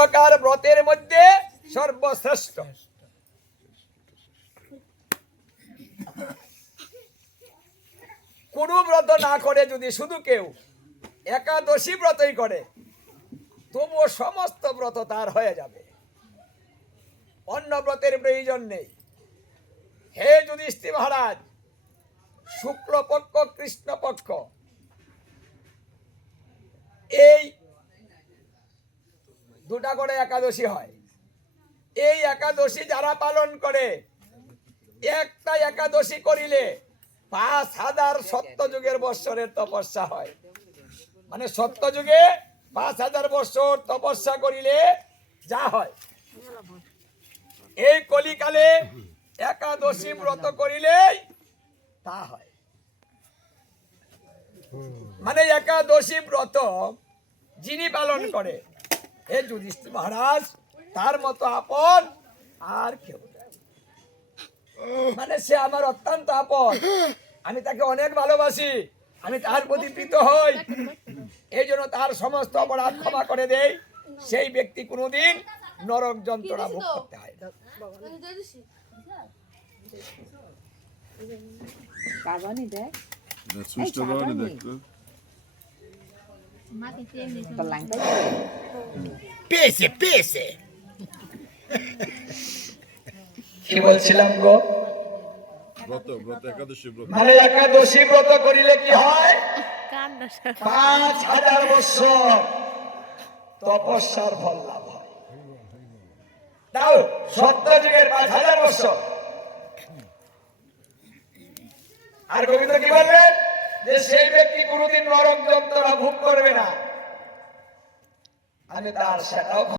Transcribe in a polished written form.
প্রকার ব্রতের মধ্যে সর্বশ্রেষ্ঠ। কোন ব্রত না করে যদি শুধু কেউ একাদশী ব্রতই করে, তবুও সমস্ত ব্রত তার হয়ে যাবে, অন্য ব্রতের প্রয়োজন নেই। হে যুধিষ্ঠির মহারাজ, শুক্লপক্ষ কৃষ্ণপক্ষ এই দুটা করে একাদশী হয়। এই একাদশী যারা পালন করে, একটা একাদশী করিলে 5000 সত্যযুগের বৎসরের তপস্যা হয়। মানে সত্যযুগে 5000 বৎসর তপস্যা করিলে যা হয়, এই কলিকালে একাদশী ব্রত করিলেই তা হয়। মানে একাদশী ব্রত যিনি পালন করে, হে যুধিষ্ঠির মহারাজ, তার মতো আপন আর কেউ নেই। মানে সে আমার অত্যন্ত আপন, আমি তাকে অনেক ভালোবাসি, আমি তার প্রতি প্রীত হই, এই জন্য তার সমস্ত অপরাধ ক্ষমা করে দেই। সেই ব্যক্তি কোনোদিন নরক যন্ত্রণা ভোগ করতে হয় না। কি বলছিলাম গো? মানে একাদশী ব্রত করিলে কি হয়? 5000 বৎসর তপস্যার ফল লাভ হয়। তাও সত্যযুগের 5000 বৎসর। আর গোবিন্দ কি বললেন? যে সেই ব্যক্তি কোনোদিন নরক যন্ত্রণা ভোগ করবে না, আমি তার সেটাও